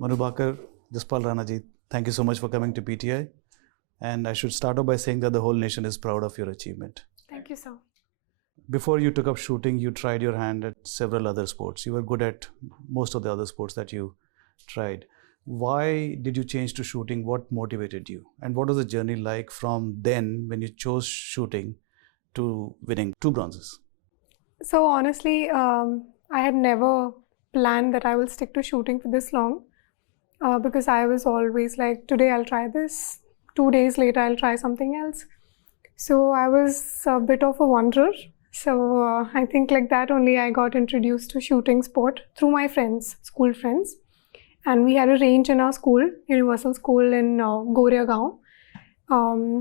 Manu, Bhaker, Jaspal Rana ji, thank you so much for coming to PTI. And I should start off by saying that the whole nation is proud of your achievement. Thank you, sir. Before you took up shooting, you tried your hand at several other sports. You were good at most of the other sports that you tried. Why did you change to shooting? What motivated you? And what was the journey like from then when you chose shooting to winning 2 bronzes? So honestly, I had never planned that I will stick to shooting for this long because I was always like, today I'll try this, 2 days later I'll try something else. So I was a bit of a wanderer. So I think like that only I got introduced to shooting sport through my friends, school friends. And we had a range in our school, Universal School in Goreagaon.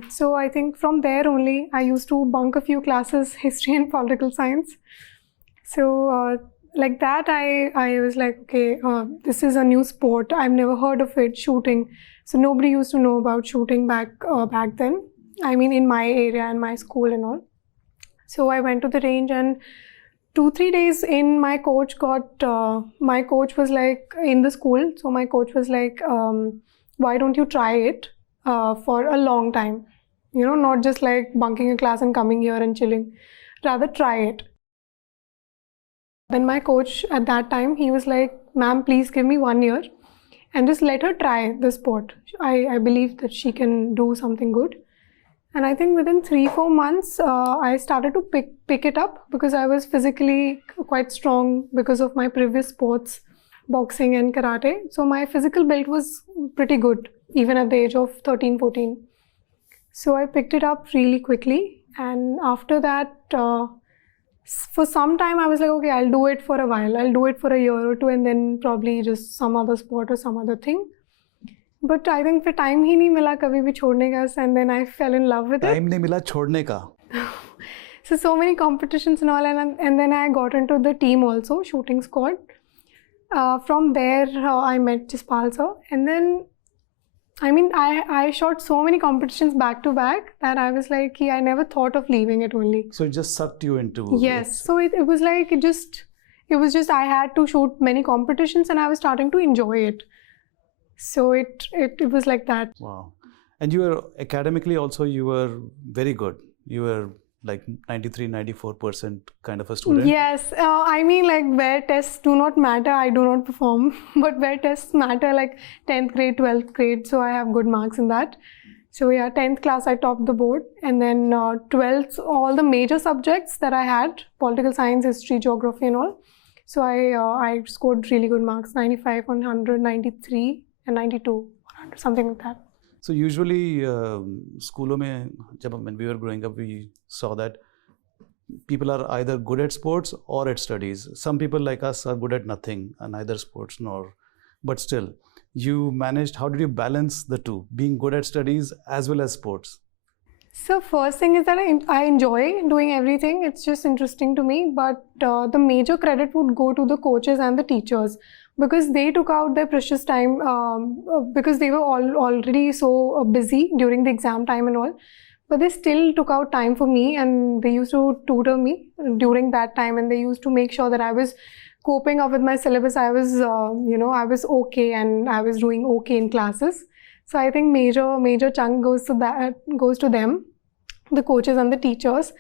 So I think from there only I used to bunk a few classes, history and political science. So like that I was like, okay, this is a new sport. I've never heard of it, shooting. So nobody used to know about shooting back then. I mean, in my area and my school and all. So I went to the range, and 2-3 days in, my coach was like in the school. So my coach was like, why don't you try it for a long time? You know, not just like bunking a class and coming here and chilling. Rather try it. Then my coach at that time, he was like, ma'am, please give me 1 year and just let her try the sport. I believe that she can do something good. And I think within 3-4 months, I started to pick it up because I was physically quite strong because of my previous sports, boxing and karate. So my physical build was pretty good, even at the age of 13, 14. So I picked it up really quickly. And after that, for some time, I was like, okay, I'll do it for a while. I'll do it for a year or two and then probably just some other sport or some other thing. But I think for time ही नहीं मिला कभी भी छोड़ने का, and then I fell in love with it. Time नहीं मिला छोड़ने का. So many competitions and all, and then I got into the team also, shooting squad. From there, I met Jaspal sir, and then I mean I shot so many competitions back to back that I was like, I never thought of leaving it only. So it just sucked you into yes. it. So it was like it was just I had to shoot many competitions and I was starting to enjoy it. So it was like that. Wow. And you were academically also, you were very good. You were like 93-94% kind of a student. Yes. I mean, like where tests do not matter, I do not perform. But where tests matter, like 10th grade, 12th grade, so I have good marks in that. So yeah, 10th class I topped the board. And then 12th, all the major subjects that I had, political science, history, geography and all. So I scored really good marks, 95 on 100, 93. And 92, 100, something like that. So usually, schools mein, when we were growing up, we saw that people are either good at sports or at studies. Some people like us are good at nothing, neither sports nor. But still, you managed. How did you balance the two, being good at studies as well as sports? So first thing is that I enjoy doing everything. It's just interesting to me. But the major credit would go to the coaches and the teachers, because they took out their precious time because they were already so busy during the exam time and all. But they still took out time for me, and they used to tutor me during that time, and they used to make sure that I was coping up with my syllabus. I was, I was okay, and I was doing okay in classes. So I think major chunk goes to them, the coaches and the teachers.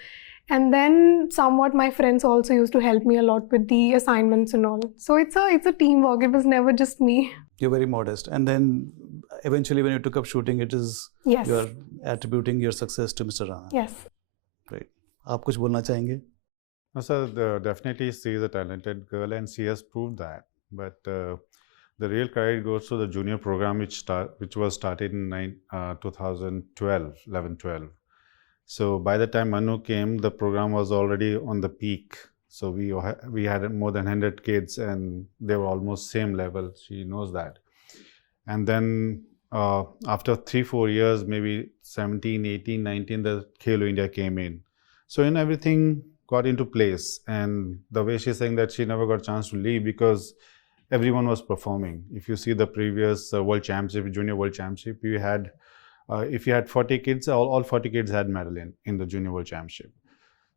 And then somewhat my friends also used to help me a lot with the assignments and all. So it's a teamwork. It was never just me. You're very modest. And then eventually when you took up shooting, it is yes. You're attributing your success to Mr. Rana. Yes. Right. आप कुछ बोलना चाहेंगे? No, sir, definitely she is a talented girl and she has proved that. But the real credit goes to the junior program which was started in 2012, 11-12. So by the time Manu came, the program was already on the peak. So we had more than 100 kids and they were almost same level. She knows that. And then after 3-4 years, maybe 17, 18, 19, the Khelo India came in. So everything got into place. And the way she's saying that she never got a chance to leave because everyone was performing. If you see the previous World Championship, Junior World Championship, you had if you had 40 kids, all 40 kids had medal in the Junior World Championship.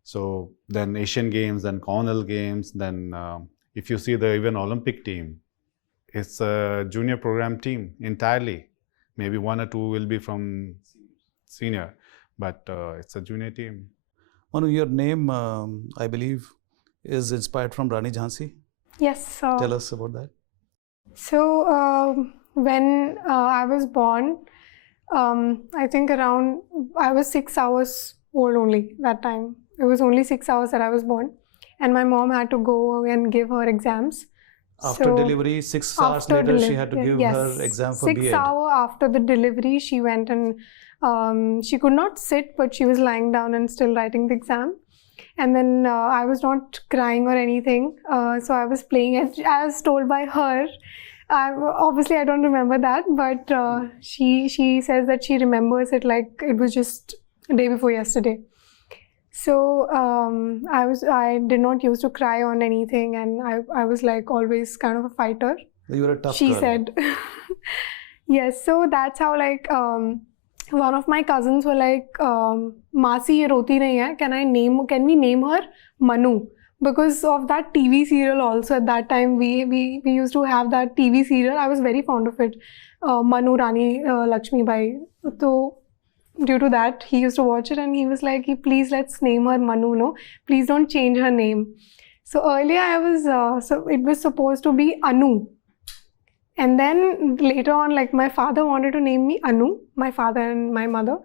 So then Asian Games, then Commonwealth Games, then if you see the even Olympic team, it's a junior program team entirely. Maybe 1 or 2 will be from senior, but it's a junior team. Manu, your name, I believe, is inspired from Rani Jhansi. Yes. Tell us about that. So when I was born, I think I was 6 hours old only that time. It was only 6 hours that I was born, and my mom had to go and give her exams. After delivery, 6 hours later, she had to give her exam for B.Ed. 6 hours after the delivery, she went and she could not sit, but she was lying down and still writing the exam. And then I was not crying or anything, so I was playing as told by her. Obviously, I don't remember that, but she says that she remembers it like it was just the day before yesterday. So I did not used to cry on anything, and I was like always kind of a fighter. You were a tough She girl. said. Yes, so that's how like one of my cousins were like, Masi ye roti nahi hai, can we name her Manu? Because of that TV serial also. At that time we used to have that TV serial. I was very fond of it. Manu Rani Lakshmi Bai. So due to that, he used to watch it and he was like, please let's name her Manu, no? Please don't change her name. So earlier I was, so it was supposed to be Anu. And then later on, like my father wanted to name me Anu, my father and my mother.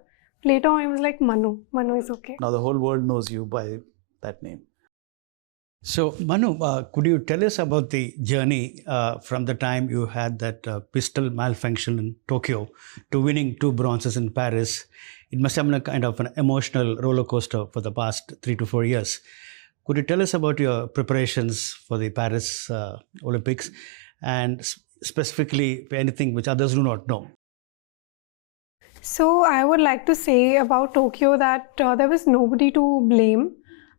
Later on, it was like Manu. Manu is okay. Now the whole world knows you by that name. So Manu, could you tell us about the journey from the time you had that pistol malfunction in Tokyo to winning 2 bronzes in Paris? It must have been a kind of an emotional roller coaster for the past 3 to 4 years. Could you tell us about your preparations for the Paris Olympics and specifically anything which others do not know? So I would like to say about Tokyo that there was nobody to blame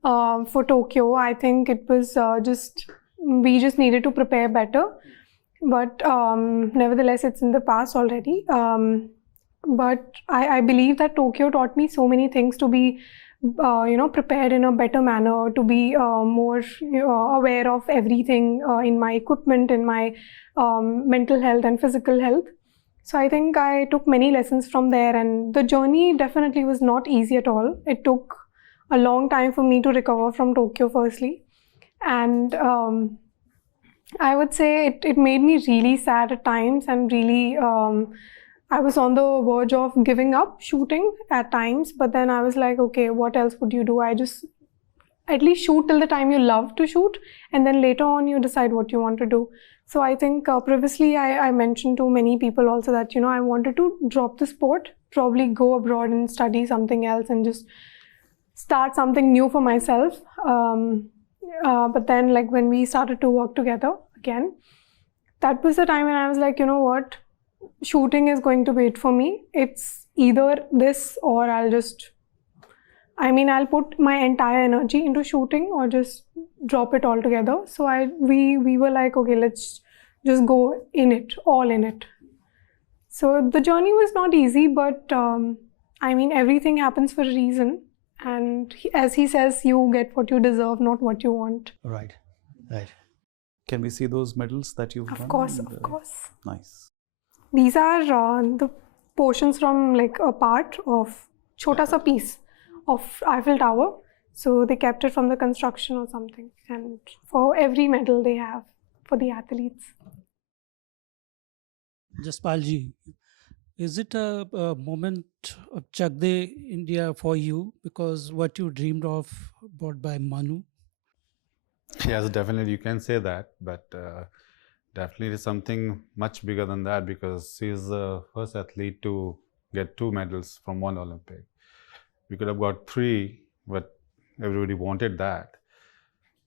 for Tokyo. I think it was we just needed to prepare better. But nevertheless, it's in the past already. But I believe that Tokyo taught me so many things to be prepared in a better manner, to be more aware of everything in my equipment, in my mental health and physical health. So I think I took many lessons from there, and the journey definitely was not easy at all. It took a long time for me to recover from Tokyo firstly, and I would say it made me really sad at times, and really I was on the verge of giving up shooting at times, but then I was like, okay, what else would you do? I just at least shoot till the time you love to shoot, and then later on you decide what you want to do. So I think previously I mentioned to many people also that, I wanted to drop the sport, probably go abroad and study something else and just start something new for myself. But then like when we started to work together again, that was the time when I was like, you know what, shooting is going to be it for me. It's either this or I'll put my entire energy into shooting or just drop it all together. So we were like, okay, let's just go in it, all in it. So the journey was not easy, but everything happens for a reason. And as he says, you get what you deserve, not what you want. Right. Can we see those medals that you've won? Of course. Nice. These are the portions from like a part of chota sa piece of Eiffel Tower. So they kept it from the construction or something. And for every medal they have for the athletes. Jaspalji, is it a moment of Chak De India for you? Because what you dreamed of brought by Manu? Yes, definitely you can say that, but definitely something much bigger than that, because he's the first athlete to get 2 medals from one Olympic. We could have got 3, but everybody wanted that.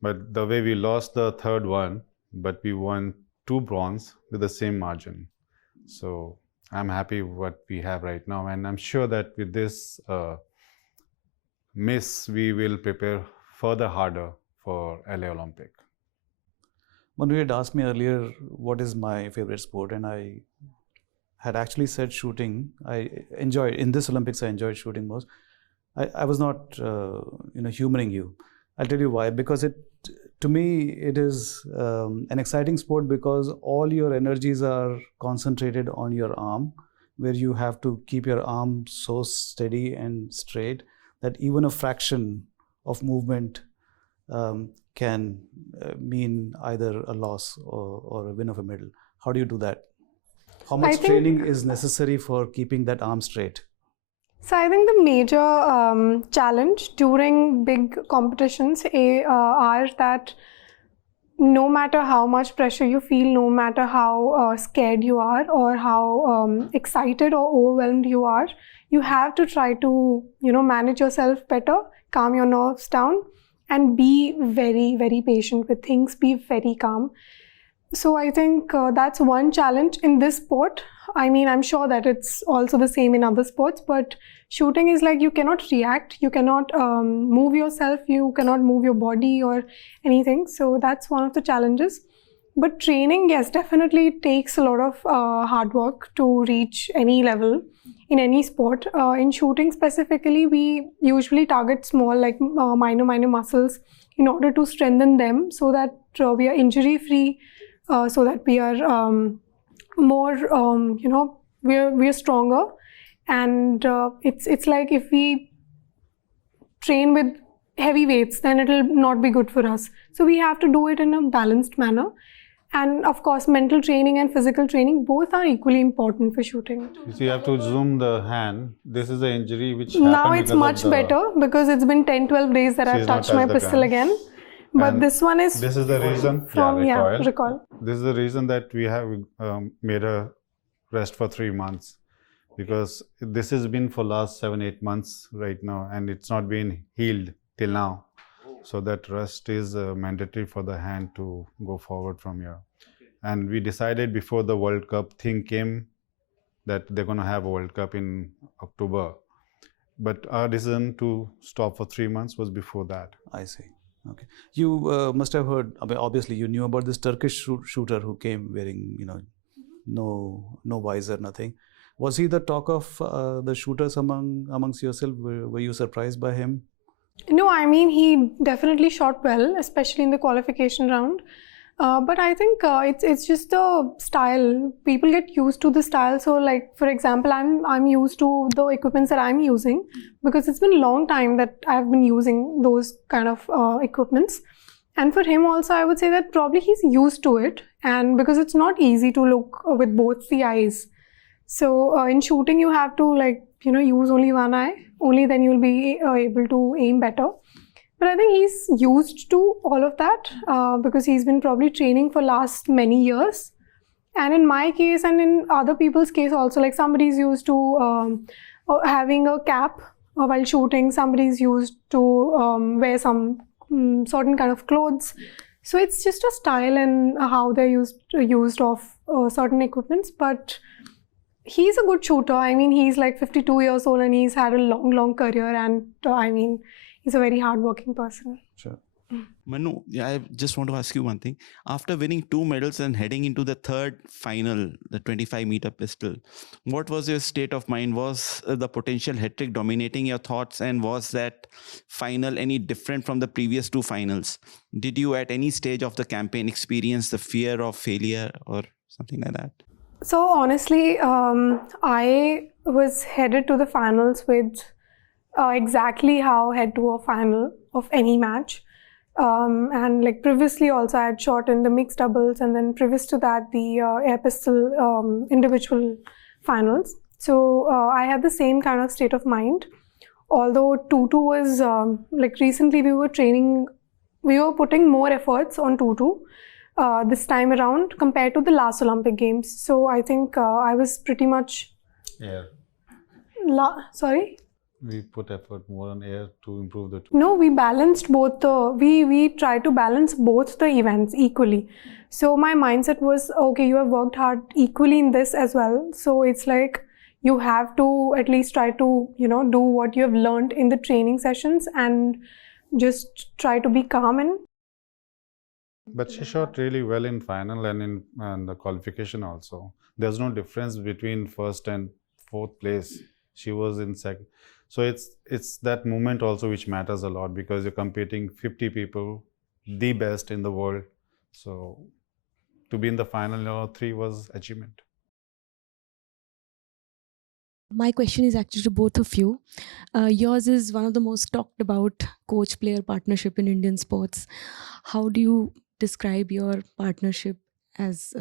But the way we lost the 3rd one, but we won 2 bronze with the same margin. So I'm happy with what we have right now, and I'm sure that with this miss, we will prepare further harder for LA Olympic. Manu had asked me earlier what is my favorite sport, and I had actually said shooting. In this Olympics I enjoyed shooting most. I was not humoring you. I'll tell you why. Because it to me, it is an exciting sport because all your energies are concentrated on your arm, where you have to keep your arm so steady and straight that even a fraction of movement can mean either a loss or a win of a medal. How do you do that? How much training is necessary for keeping that arm straight? So I think the major challenge during big competitions are that no matter how much pressure you feel, no matter how scared you are or how excited or overwhelmed you are, you have to try to, manage yourself better, calm your nerves down, and be very, very patient with things, be very calm. So I think that's one challenge in this sport. I mean, I'm sure that it's also the same in other sports, but shooting is like you cannot react, you cannot move yourself, you cannot move your body or anything. So that's one of the challenges. But training, yes, definitely takes a lot of hard work to reach any level in any sport. In shooting specifically, we usually target small, like minor muscles in order to strengthen them so that we are injury free, so that we are more, we are stronger. And it's like if we train with heavy weights, then it'll not be good for us. So we have to do it in a balanced manner. And of course, mental training and physical training, both are equally important for shooting. So you have to zoom the hand. This is the injury which now it's much better because it's been 10-12 days that I've touched my pistol again. But and this one is this is the reason from recoil. This is the reason that we have made a rest for 3 months, because this has been for last 7-8 months right now, and it's not been healed till now. So that rest is mandatory for the hand to go forward from here. And we decided before the World Cup thing came that they're going to have a World Cup in October. But our decision to stop for 3 months was before that. I see. Okay. You must have heard, I mean, obviously you knew about this Turkish shooter who came wearing, no visor, nothing. Was he the talk of the shooters amongst yourself? Were you surprised by him? No, I mean, he definitely shot well, especially in the qualification round. But I think it's just the style. People get used to the style. So, like, for example, I'm used to the equipments that I'm using because it's been a long time that I've been using those kind of equipments. And for him also, I would say that probably he's used to it. And because it's not easy to look with both the eyes. So, in shooting, you have to, like, use only one eye. Only then you'll be able to aim better. But I think he's used to all of that because he's been probably training for last many years. And in my case and in other people's case also, like somebody's used to having a cap while shooting, somebody's used to wear some certain kind of clothes. So it's just a style and how they're used of certain equipments. But he's a good shooter. I mean, he's like 52 years old and he's had a long career, and I mean, he's a very hardworking person. Sure. Manu, I just want to ask you one thing. After winning 2 medals and heading into the third final, the 25-meter pistol, what was your state of mind? Was the potential hat-trick dominating your thoughts, and was that final any different from the previous 2 finals? Did you at any stage of the campaign experience the fear of failure or something like that? So honestly, I was headed to the finals with exactly how head to a final of any match. And like previously also I had shot in the mixed doubles, and then previous to that the air pistol individual finals. So I had the same kind of state of mind. Although 2-2 was like recently we were putting more efforts on 2-2 this time around compared to the last Olympic Games. So I think I was pretty much Air. Sorry? We put effort more on air to improve the two. No, we balanced both we tried to balance both the events equally. So my mindset was, okay, you have worked hard equally in this as well. So it's like you have to at least try to, do what you have learned in the training sessions and just try to be calm. And But she shot really well in final and in the qualification also. There's no difference between first and fourth place. She was in second. So it's that moment also which matters a lot, because you're competing 50 people the best in the world. So to be in the final 3 was achievement. My question is actually to both of you. Yours is one of the most talked about coach-player partnership in Indian sports. How do you describe your partnership as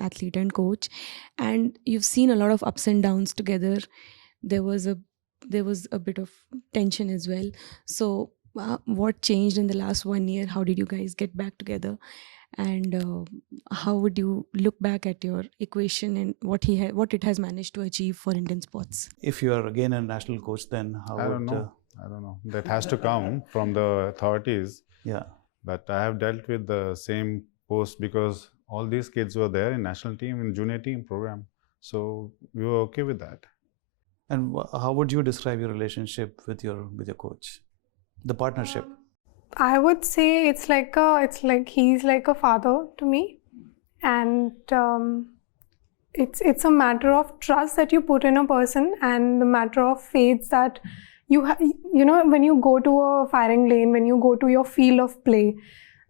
athlete and coach? And you've seen a lot of ups and downs together. There was a bit of tension as well. So what changed in the last 1 year? How did you guys get back together? And how would you look back at your equation and what it has managed to achieve for Indian sports? If you are again a national coach, then how I would... don't know. I don't know. That has to come from the authorities. Yeah. But I have dealt with the same post because all these kids were there in national team, in junior team program. So we were okay with that. And how would you describe your relationship with your coach? The partnership. I would say it's like he's like a father to me, and it's a matter of trust that you put in a person, and the matter of faith that you when you go to a firing lane, when you go to your field of play.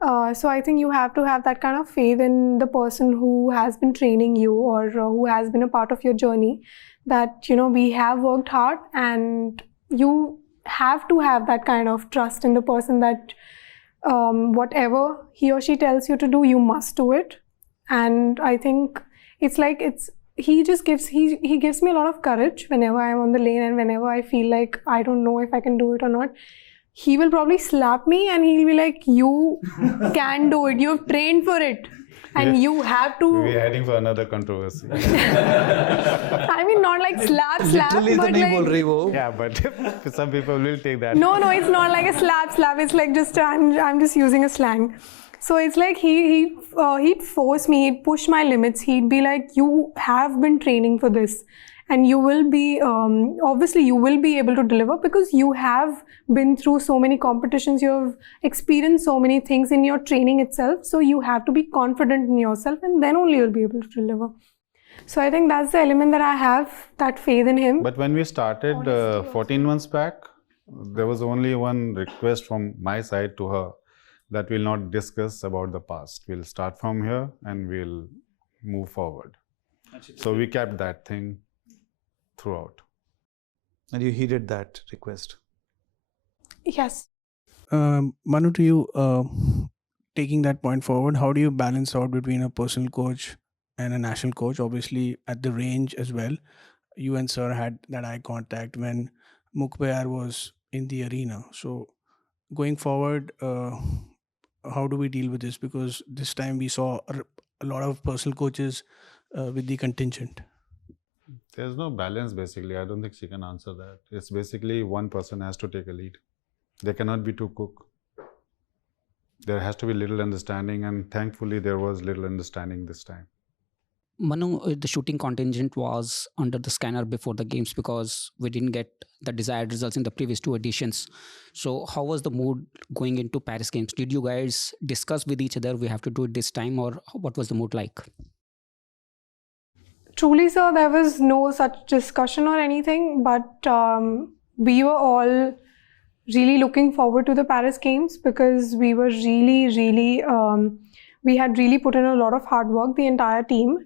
So I think you have to have that kind of faith in the person who has been training you or who has been a part of your journey, that we have worked hard, and you have to have that kind of trust in the person that whatever he or she tells you to do, you must do it. And I think he gives me a lot of courage whenever I'm on the lane, and whenever I feel like I don't know if I can do it or not. He will probably slap me and he'll be like, you can do it, you've trained for it, and you have to... We're heading for another controversy. I mean, not like slap, Literally but like... Yeah, but some people will take that. No, it's not like a slap. It's like just I'm just using a slang. So it's like he'd force me, he'd push my limits. He'd be like, you have been training for this, and you will be obviously you will be able to deliver because you have been through so many competitions. You have experienced so many things in your training itself. So you have to be confident in yourself, and then only you'll be able to deliver. So I think that's the element that I have, that faith in him. But when we started 14 months back, there was only one request from my side to her, that we'll not discuss about the past. We'll start from here and we'll move forward. So we kept that thing throughout. And you heeded that request. Yes. Manu, to you, taking that point forward, how do you balance out between a personal coach and a national coach? Obviously, at the range as well, you and Sir had that eye contact when Mukbayar was in the arena. So going forward, how do we deal with this? Because this time we saw a lot of personal coaches with the contingent. There's no balance basically. I don't think she can answer that. It's basically one person has to take a lead. There cannot be two cooks. There has to be little understanding, and thankfully there was little understanding this time. Manu, the shooting contingent was under the scanner before the games because we didn't get the desired results in the previous 2 editions. So how was the mood going into Paris games? Did you guys discuss with each other, we have to do it this time, or what was the mood like? Truly, sir, there was no such discussion or anything, but we were all really looking forward to the Paris games because we were really, we had really put in a lot of hard work, the entire team.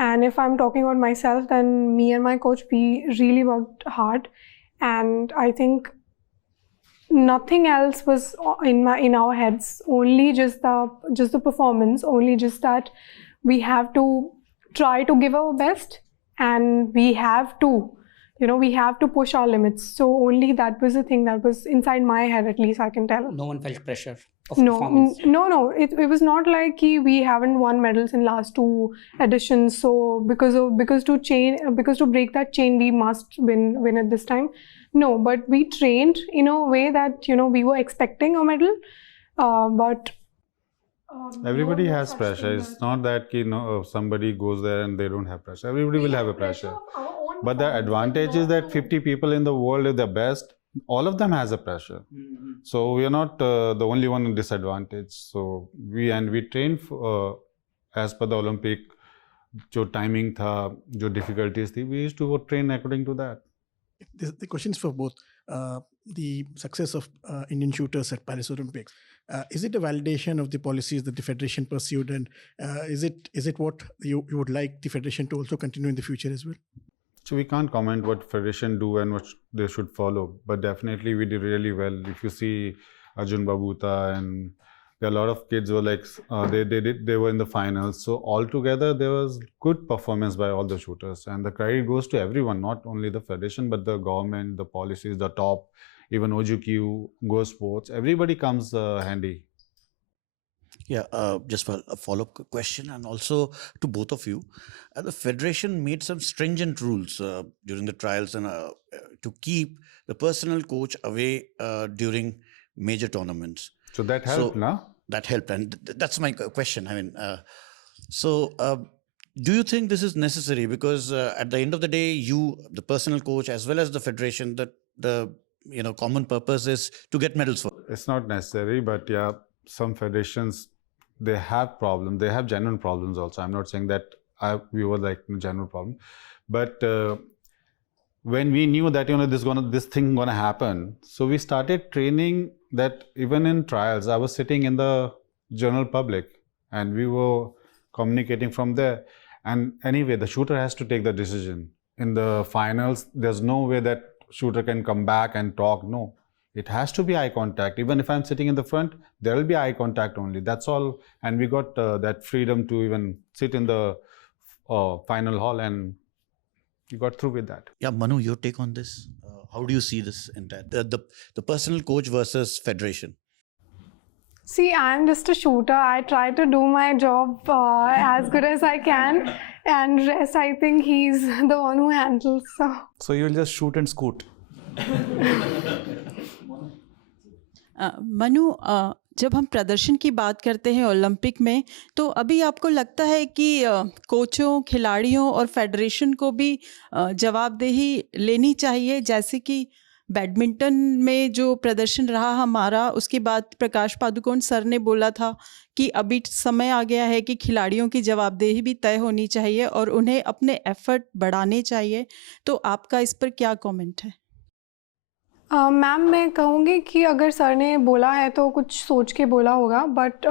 And if I'm talking about myself, then me and my coach, we really worked hard. And I think nothing else was in our heads, only just the performance, only just that we have to try to give our best, and we have to push our limits. So only that was the thing that was inside my head, at least I can tell. No one felt pressure of performance? No. It was not like we haven't won medals in last 2 editions. So because to break that chain, we must win it this time. No, but we trained in a way that we were expecting a medal, but. Everybody has pressure. It's not that somebody goes there and they don't have pressure. Everybody will have a pressure. But the advantage is that 50 people in the world are the best. All of them has a pressure. So we are not the only one in disadvantage. So we trained as per the Olympic, जो timing था, जो difficulties थी, we used to train according to that. The question is for both. the success of Indian shooters at Paris Olympics. Is it a validation of the policies that the federation pursued, and is it what you would like the federation to also continue in the future as well? So we can't comment what federation do and what they should follow, but definitely we did really well. If you see Arjun Babuta, and there are a lot of kids who were like they were in the finals. So altogether there was good performance by all the shooters, and the credit goes to everyone, not only the federation but the government, the policies, the top, even OGQ, Go Sports. Everybody comes handy. Yeah, just for a follow-up question, and also to both of you, the federation made some stringent rules during the trials and to keep the personal coach away during major tournaments. So that helped, no? That helped, and that's my question. I mean, do you think this is necessary? Because at the end of the day, you, the personal coach, as well as the federation, the common purpose is to get medals for. It's not necessary, but yeah, some federations, they have problems. They have genuine problems also. I'm not saying that we were like general problem, but when we knew that this thing gonna happen, so we started training that even in trials. I was sitting in the general public, and we were communicating from there. And anyway, the shooter has to take the decision. In the finals, there's no way that shooter can come back and talk. No. It has to be eye contact. Even if I'm sitting in the front, there will be eye contact only. That's all. And we got that freedom to even sit in the final hall, and we got through with that. Yeah, Manu, your take on this? How do you see this entire the personal coach versus federation? See, I'm just a shooter. I try to do my job as good as I can, and rest, I think he's the one who handles. So you'll just shoot and scoot. Manu, जब हम प्रदर्शन की बात करते हैं Olympic में, तो अभी आपको लगता है कि कोचों, खिलाड़ियों और फेडरेशन को भी जवाबदेही लेनी चाहिए? जैसे कि बैडमिंटन में जो प्रदर्शन रहा हमारा, उसके बाद प्रकाश पादुकोण सर ने बोला था कि अभी समय आ गया है कि खिलाड़ियों की जवाबदेही भी तय होनी चाहिए और उन्हें अपने एफर्ट बढ़ाने चाहिए. तो आपका इस पर क्या कमेंट है? मैम, मैं कहूँगी कि अगर सर ने बोला है तो कुछ सोच के बोला होगा, बट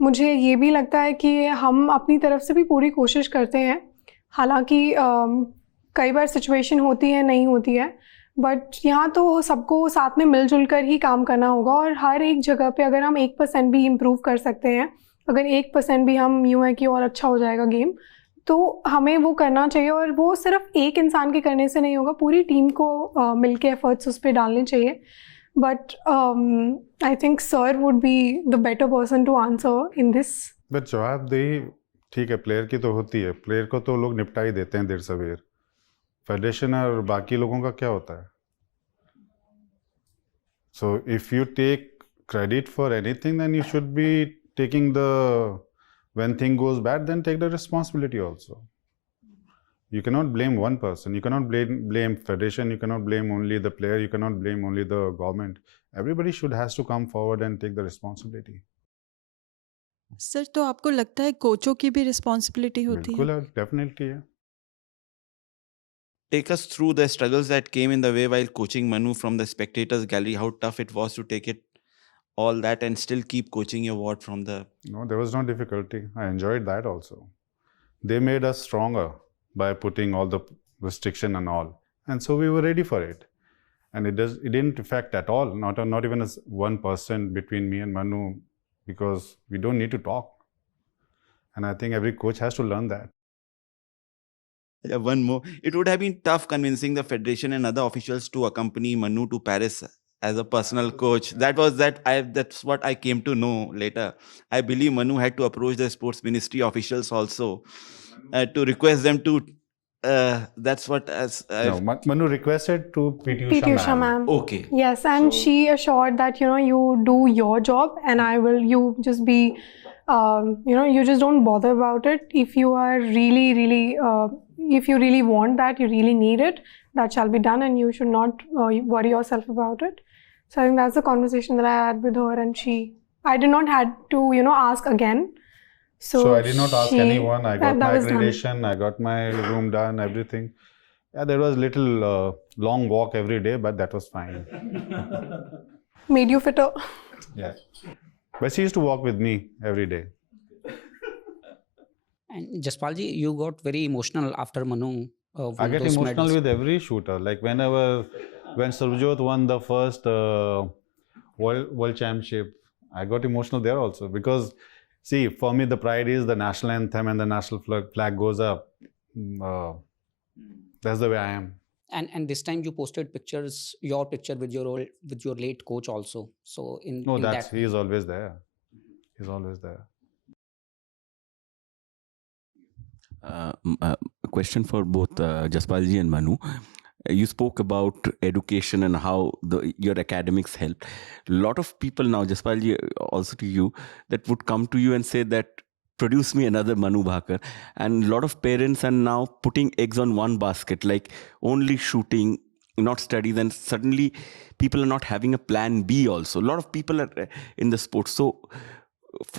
मुझे ये भी लगता है कि हम अपनी तरफ से भी पूरी कोशिश करते हैं. हालांकि कई बार सिचुएशन होती है, नहीं होती है, बट यहाँ तो सबको साथ में मिलजुल कर ही काम करना होगा. और हर एक जगह पे अगर हम 1% भी इम्प्रूव कर सकते हैं, अगर 1% भी हम यूँ है कि और अच्छा हो जाएगा गेम, तो हमें वो करना चाहिए. और वो सिर्फ एक इंसान के करने से नहीं होगा, पूरी टीम को मिलके एफर्ट्स उस पर डालने चाहिए. But I think sir would be the better person to answer in this. But जवाबदेही ठीक है, प्लेयर की तो होती है. प्लेयर को तो लोग निपटा ही देते हैं देर सवेर. फेडरेशन और बाकी लोगों का क्या होता है? So if you take credit for anything, then you should be taking the when thing goes bad, then take the responsibility also. You cannot blame one person. You cannot blame federation. You cannot blame only the player. You cannot blame only the government. Everybody has to come forward and take the responsibility. Sir, तो आपको लगता है कोचों की भी responsibility होती है? बिल्कुल, definitely है. Take us through the struggles that came in the way while coaching Manu from the spectators gallery. How tough it was to take it all that and still keep coaching your ward from the... No, there was no difficulty. I enjoyed that also. They made us stronger by putting all the restriction and all. And so we were ready for it. And it didn't affect at all, not even as 1% between me and Manu, because we don't need to talk. And I think every coach has to learn that. Yeah, one more. It would have been tough convincing the federation and other officials to accompany Manu to Paris as a personal coach. That's what I came to know later. I believe Manu had to approach the sports ministry officials also to request them to. That's what no, Manu requested to PT Usha ma'am. Okay. Yes, and so, she assured that you do your job, and you just be you just don't bother about it. If you are really if you really want that, you really need it, that shall be done, and you should not worry yourself about it. So I think that's the conversation that I had with her, and I did not had to ask again. So I did not ask anyone. I got my accreditation, I got my room done, everything. Yeah, there was little long walk every day, but that was fine. Made you fitter. Yeah. But she used to walk with me every day. And Jaspalji, you got very emotional after Manu won I get those emotional medals. with every shooter. Like when Surbjot won the first world championship, I got emotional there also, because see, for me the pride is the national anthem and the national flag goes up. That's the way I am. And this time you posted pictures, your picture with your late coach also. So in That's that he is always there. He's always there. A question for both Jaspalji and Manu. You spoke about education and how your academics help. A lot of people now, Jaspalji, also to you, that would come to you and say that produce me another Manu Bhaker. And a lot of parents are now putting eggs on one basket, like only shooting, not studies, and suddenly people are not having a plan B also. A lot of people are in the sport. So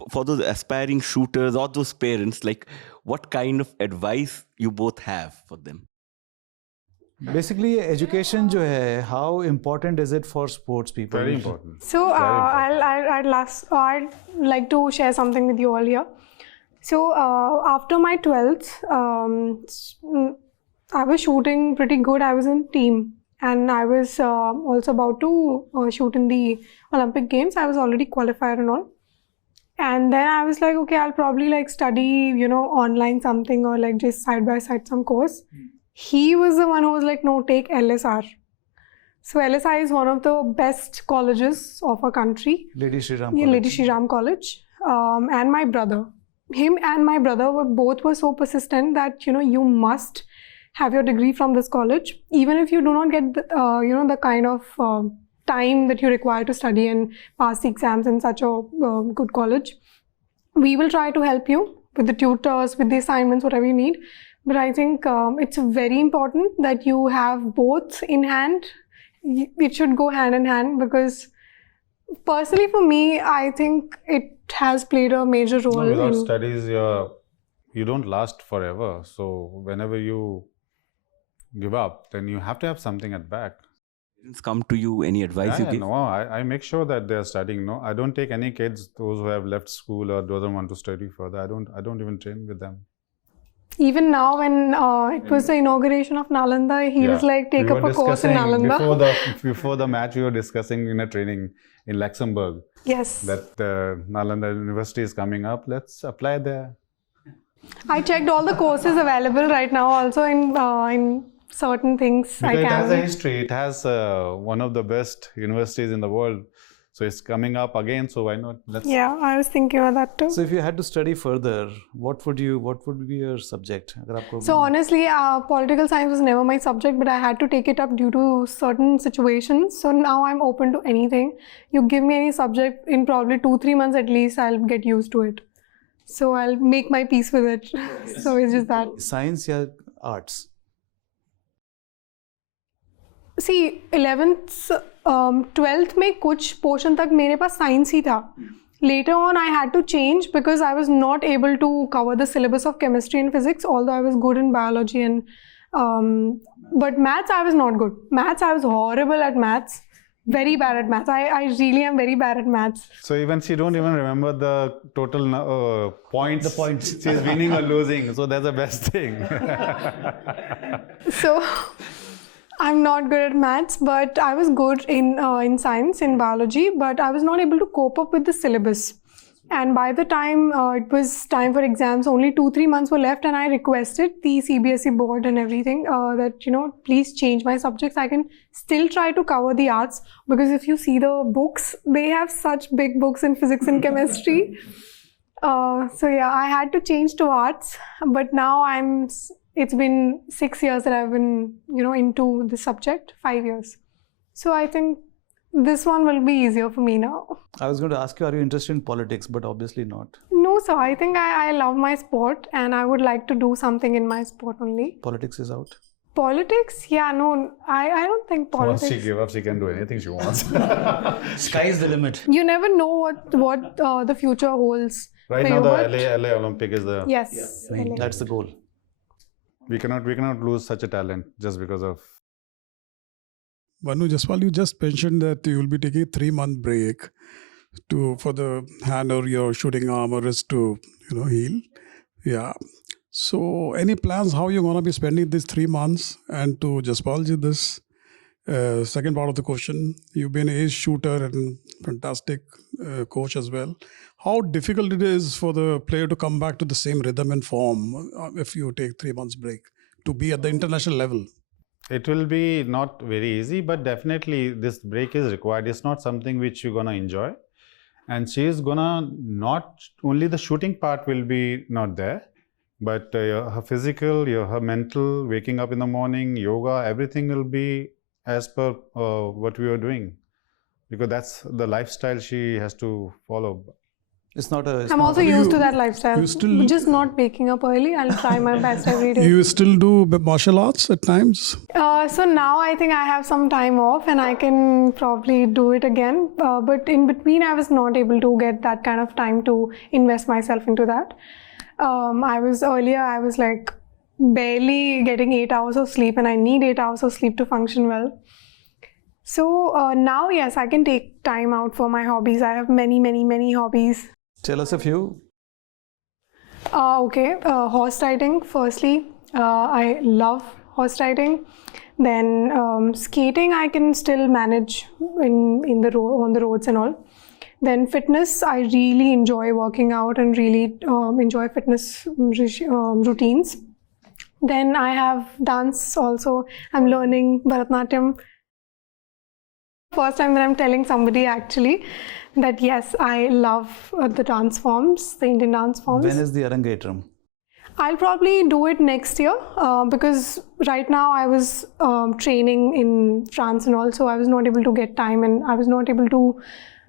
for those aspiring shooters or those parents, like what kind of advice you both have for them? Basically, education जो है, how important is it for sports people? Very important. So I'd like to share something with you all here. So after my 12th, I was shooting pretty good. I was in team, and I was also about to shoot in the Olympic Games. I was already qualified and all. And then I was like, okay, I'll probably like study, online something or like just side by side some course. He was the one who was like, no, take LSR. So LSI is one of the best colleges of our country. Lady Shri Ram Yeah, College. Lady Shri Ram College. And my brother. Him and my brother were so persistent that, you must have your degree from this college. Even if you do not get, the kind of time that you require to study and pass the exams in such a good college. We will try to help you with the tutors, with the assignments, whatever you need. But I think it's very important that you have both in hand. It should go hand in hand, because personally for me, I think it has played a major role. No, without studies, you don't last forever. So whenever you give up, then you have to have something at back. Parents come to you, any advice you give? No, I make sure that they're studying. No, I don't take any kids, those who have left school or doesn't want to study further. I don't even train with them. Even now, when it was the inauguration of Nalanda, he was like, take up a course in Nalanda. Before the match, we were discussing in a training in Luxembourg. Yes. That Nalanda University is coming up. Let's apply there. I checked all the courses available right now also in certain things. Because it has a history. It has one of the best universities in the world. So it's coming up again, so why not? Yeah, I was thinking of that too. So if you had to study further, what would be your subject? So honestly, political science was never my subject, but I had to take it up due to certain situations. So now I'm open to anything. You give me any subject, in probably 2-3 months at least, I'll get used to it. So I'll make my peace with it. So it's just that. Science or arts? See, 11th, 12th में कुछ portion तक मेरे पास science ही था. Later on, I had to change because I was not able to cover the syllabus of chemistry and physics, although I was good in biology and but maths I was not good. Maths I was horrible at maths. Very bad at maths. I really am very bad at maths. So even she don't even remember the total points. The points. She's winning or losing. So that's the best thing. So I'm not good at maths, but I was good in science, in biology, but I was not able to cope up with the syllabus. And by the time it was time for exams, only 2-3 months were left, and I requested the CBSE board and everything that, please change my subjects. I can still try to cover the arts, because if you see the books, they have such big books in physics and chemistry. So yeah, I had to change to arts, but now it's been 6 years that I've been, into the subject, 5 years. So I think this one will be easier for me now. I was going to ask you, are you interested in politics? But obviously not. No, sir. I think I love my sport and I would like to do something in my sport only. Politics is out? Politics? Yeah, no. I don't think politics. Once she gives up, she can do anything she wants. Sky is the limit. You never know what the future holds. Right now, the LA Olympic is the... Yes. That's the goal. We cannot lose such a talent just because of. Manu, Jaspal, you just mentioned that you will be taking a 3-month break for the hand or your shooting arm or wrist to heal. Yeah. So, any plans how you're gonna be spending these 3 months? And to Jaspalji, this second part of the question, you've been an ace shooter and fantastic coach as well. How difficult it is for the player to come back to the same rhythm and form if you take 3 months break to be at the international level? It will be not very easy, but definitely this break is required. It's not something which you're gonna enjoy, and she is gonna not only the shooting part will be not there, but her physical, her mental, waking up in the morning, yoga, everything will be as per what we were doing, because that's the lifestyle she has to follow. It's not a. I'm also used to that lifestyle. Just not waking up early. I'll try my best every day. You still do martial arts at times? So now I think I have some time off and I can probably do it again. But in between, I was not able to get that kind of time to invest myself into that. I was like barely getting 8 hours of sleep, and I need 8 hours of sleep to function well. So now, yes, I can take time out for my hobbies. I have many hobbies. Tell us a few. Okay, horse riding. Firstly, I love horse riding. Then skating, I can still manage on the roads and all. Then fitness, I really enjoy working out and really enjoy fitness routines. Then I have dance also. I'm learning Bharatanatyam. First time that I'm telling somebody actually that yes, I love the dance forms, the Indian dance forms. When is the Arangetram? I'll probably do it next year because right now I was training in France and also I was not able to get time and I was not able to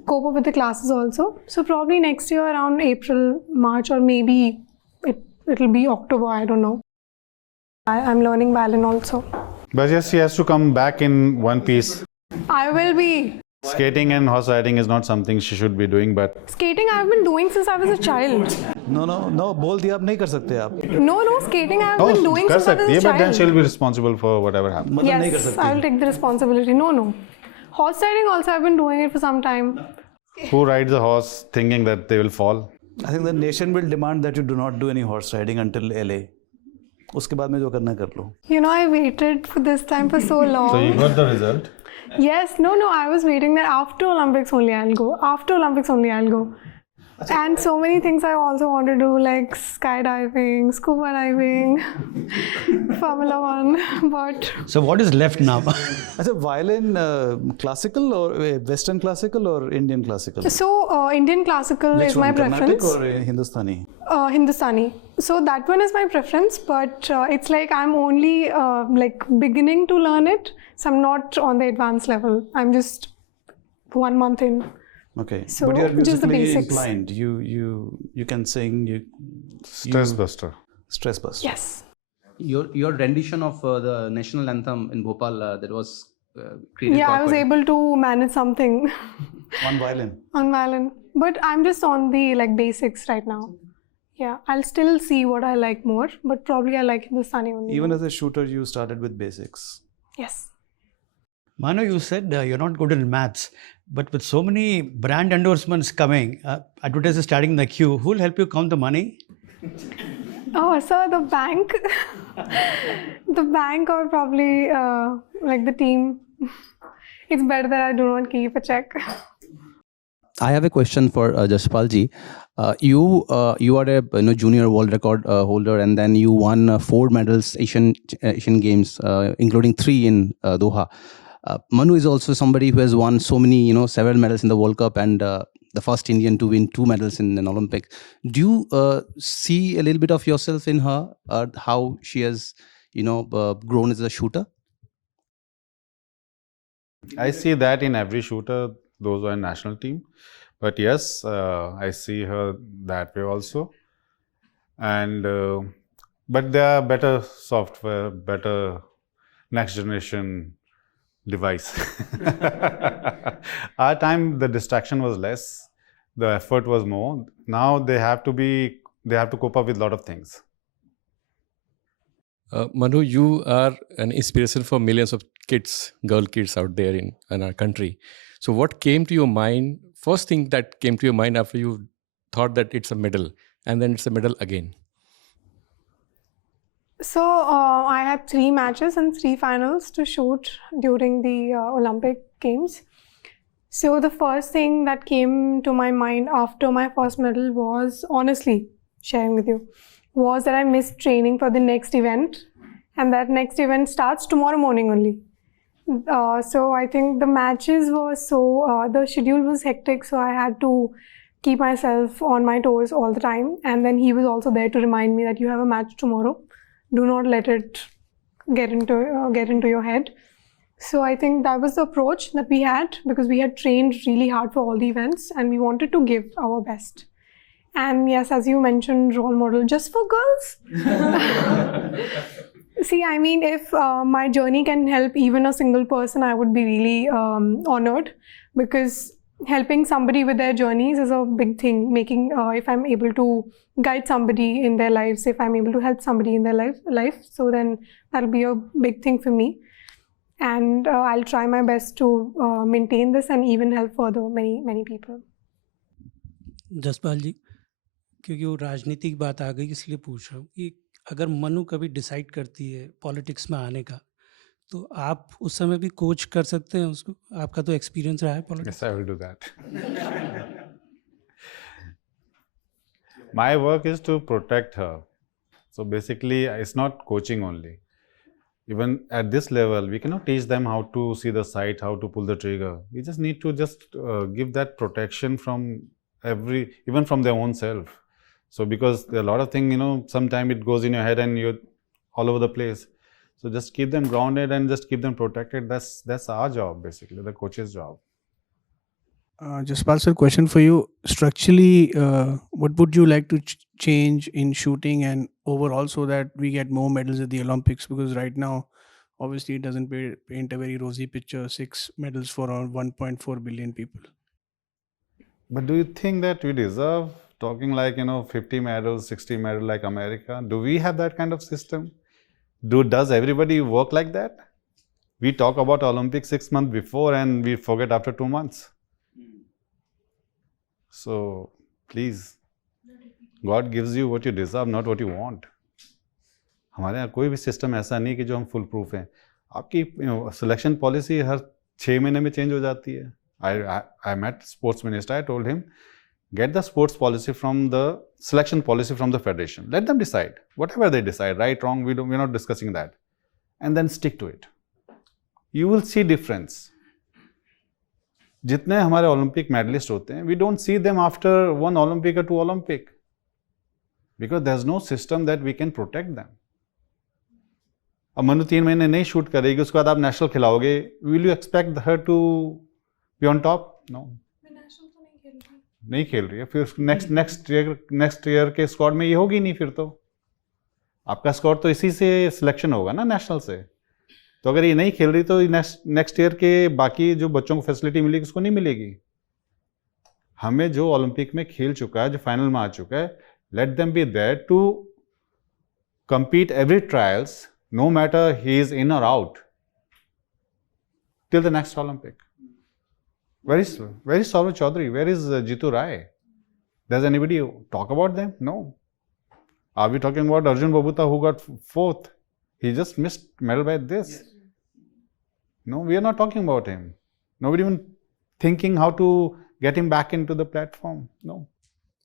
cope up with the classes also. So probably next year around April, March, or maybe it'll be October, I don't know. I'm learning violin also. But yes, she has to come back in one piece. I will be. Skating and horse riding is not something she should be doing, but Skating I've been doing since I was a child. No, बोल दिया आप नहीं कर सकते आप. No, skating I've been doing since I was a child. But then she'll be responsible for whatever happens. Yes, I'll take the responsibility. No. Horse riding also I've been doing it for some time. Who rides a horse thinking that they will fall? I think the nation will demand that you do not do any horse riding until LA. उसके बाद में जो करना कर लो. I waited for this time for so long. So you got the result? Yes, no, I was waiting that after Olympics only I'll go. And so many things I also want to do, like skydiving, scuba diving, Formula 1, but... So what is left now? Is it violin classical or Western classical or Indian classical? So Indian classical Which is my preference. Carnatic or Hindustani? Hindustani. So that one is my preference, but it's like I'm only like beginning to learn it. So I'm not on the advanced level. I'm just 1 month in. Okay, so but you're just the musically basics. inclined. You can sing. Stress buster. Stress buster. Yes. Your rendition of the national anthem in Bhopal that was created. Yeah, I was able to manage something. On violin. On violin, but I'm just on the like basics right now. Yeah, I'll still see what I like more, but probably I like Hindustani only. Even as a shooter, you started with basics. Yes. Manu, you said you're not good in maths, but with so many brand endorsements coming, advertisers starting in the queue, who will help you count the money? Oh, so the bank. The bank or probably like the team. It's better that I do not keep a check. I have a question for Jaspalji. You are a junior world record holder, and then you won 4 medals Asian Games, including 3 in Doha. Manu is also somebody who has won so many, several medals in the World Cup and the first Indian to win 2 medals in an Olympic. Do you see a little bit of yourself in her, how she has, grown as a shooter? I see that in every shooter, those who are in national team. But yes, I see her that way also. And but there are better software, better next generation device. Our time, the distraction was less, the effort was more. Now they have to cope up with a lot of things. Manu, you are an inspiration for millions of kids, girl kids out there in our country. So what came to your mind, first thing that came to your mind after you thought that it's a medal and then it's a medal again? So I had 3 matches and 3 finals to shoot during the Olympic Games. So the first thing that came to my mind after my first medal was, honestly sharing with you, was that I missed training for the next event, and that next event starts tomorrow morning only. So I think the matches were the schedule was hectic, so I had to keep myself on my toes all the time. And then he was also there to remind me that you have a match tomorrow. Do not let it get into your head. So I think that was the approach that we had, because we had trained really hard for all the events and we wanted to give our best. And yes, as you mentioned, role model just for girls. See, I mean, if my journey can help even a single person, I would be really honored, because helping somebody with their journeys is a big thing. If I'm able to guide somebody in their lives, if I'm able to help somebody in their life, so then that'll be a big thing for me. And I'll try my best to maintain this and even help further many people. Jaspal जी, क्योंकि वो राजनीति की बात आ गई इसलिए पूछ रहा हूँ कि अगर मनु कभी डिसाइड करती है पॉलिटिक्स में आने का, तो आप उस समय भी कोच कर सकते हैं उसको? आपका तो एक्सपीरियंस रहा है politics. Yes, I will do that. My work is to protect her. So basically, it's not coaching only. Even at this level, we cannot teach them how to see the sight, how to pull the trigger. We just need to give that protection from even from their own self. So because there are a lot of things, sometimes it goes in your head and you're all over the place. So just keep them grounded and just keep them protected. That's our job, basically, the coach's job. Jaspal sir, question for you. Structurally, what would you like to change in shooting and overall so that we get more medals at the Olympics? Because right now, obviously, it doesn't paint a very rosy picture. 6 medals for around 1.4 billion people. But do you think that we deserve talking like, 50 medals, 60 medals like America? Do we have that kind of system? Does everybody work like that? We talk about Olympics 6 months before and we forget after 2 months. So please, God gives you what you deserve, not what you want. हमारे यहाँ कोई भी system ऐसा नहीं कि जो हम full proof हैं. आपकी सिलेक्शन पॉलिसी हर 6 महीने में चेंज हो जाती है. I met sports minister. I told him, get the sports policy from the selection policy from the federation. Let them decide. Whatever they decide, right, wrong, we're not discussing that. And then stick to it. You will see difference. जितने हमारे Olympic medallist होते हैं, we don't see them after 1 Olympic or 2 Olympic, because there's no system that we can protect them. अब मनु 3 महीने नहीं shoot करेगी, उसके बाद आप नेशनल खिलाओगे, will you expect her to be on top? No. नहीं खेल रही है, फिर नेक्स्ट ईयर के स्क्वाड में ये होगी नहीं. फिर तो आपका स्क्वाड तो इसी से सिलेक्शन होगा ना, नेशनल से. तो अगर ये नहीं खेल रही तो नेक्स्ट ईयर के बाकी जो बच्चों को फैसिलिटी मिलेगी उसको नहीं मिलेगी. हमें जो ओलंपिक में खेल चुका है, जो फाइनल में आ चुका है, let them be there to compete every trials, no matter he is in or out, till the next Olympic. Where is Saurav Chaudhary? Where is Jitu Rai? Does anybody talk about them? No. Are we talking about Arjun Babuta, who got 4th? He just missed medal by this. Yes. No, we are not talking about him. Nobody even thinking how to get him back into the platform. No.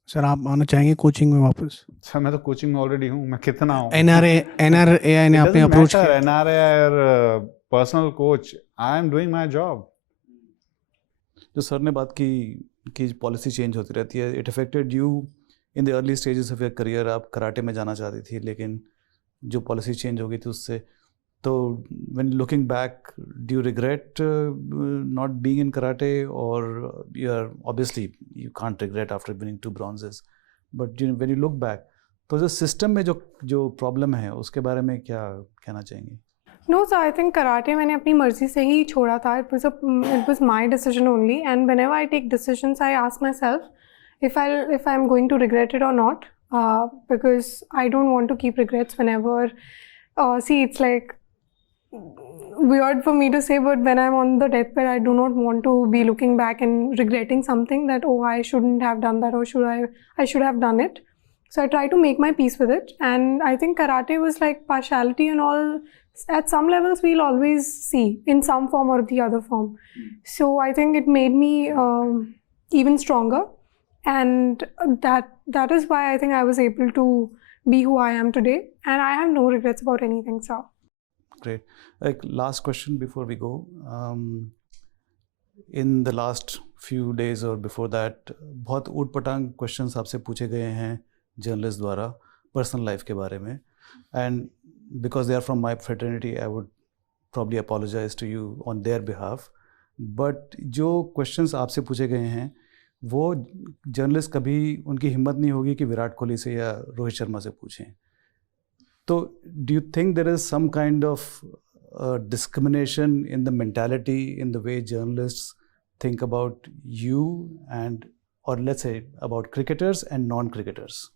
Sir आप आना चाहेंगे coaching में वापस? Sir मैं तो coaching में already हूँ. मैं कितना हूँ? NRAI ने आपने अप्रोच किया? NRAI और personal coach, I am doing my job. जो सर ने बात की कि पॉलिसी चेंज होती रहती है, it affected you in the early stages of your career. आप कराटे में जाना चाहती थी, लेकिन जो पॉलिसी चेंज हो गई थी उससे, तो when looking back, do you regret not being in karate, और you are obviously you can't regret after winning 2 bronzes, but when you look back, तो जो सिस्टम में जो प्रॉब्लम है उसके बारे में क्या कहना चाहेंगे? No, so I think karate मैंने अपनी मर्जी से ही छोड़ा था. It was my decision only, and whenever I take decisions, I ask myself if I'm going to regret it or not, because I don't want to keep regrets whenever See, it's like weird for me to say, but when I'm on the deathbed, I do not want to be looking back and regretting something that, oh, I shouldn't have done that, or I should have done it. So I try to make my peace with it. And I think karate was like partiality and all. At some levels, we'll always see in some form or the other form. So I think it made me even stronger. And that is why I think I was able to be who I am today. And I have no regrets about anything, so. Great. Like last question before we go. In the last few days or before that, बहुत ऊट-पटांग questions आपसे पूछे गए हैं journalists द्वारा personal life के बारे में. And because they are from my fraternity, I would probably apologize to you on their behalf. But जो questions आपसे पूछे गए हैं, वो जर्नलिस्ट कभी उनकी हिम्मत नहीं होगी कि विराट कोहली से या रोहित शर्मा से पूछें. तो do you think there is some kind of discrimination in the mentality, in the way journalists think about you and, or let's say about cricketers and non-cricketers?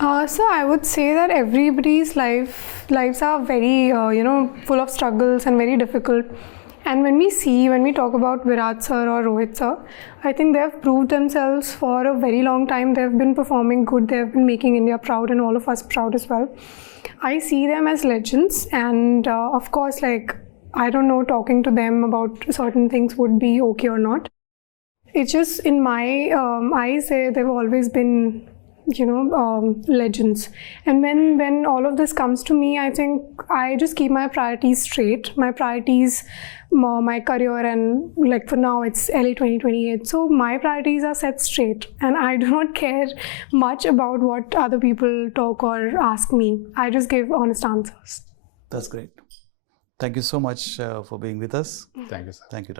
So I would say that everybody's lives are very, full of struggles and very difficult. And when we talk about Virat sir or Rohit sir, I think they have proved themselves for a very long time. They have been performing good. They have been making India proud and all of us proud as well. I see them as legends, and of course, like, I don't know, talking to them about certain things would be okay or not. It's just in my eyes, they've always been, legends. And when all of this comes to me, I think I just keep my priorities straight. My priorities, my career, and like for now it's LA 2028. So my priorities are set straight, and I do not care much about what other people talk or ask me. I just give honest answers. That's great. Thank you so much for being with us. Thank you, sir. Thank you, Rana.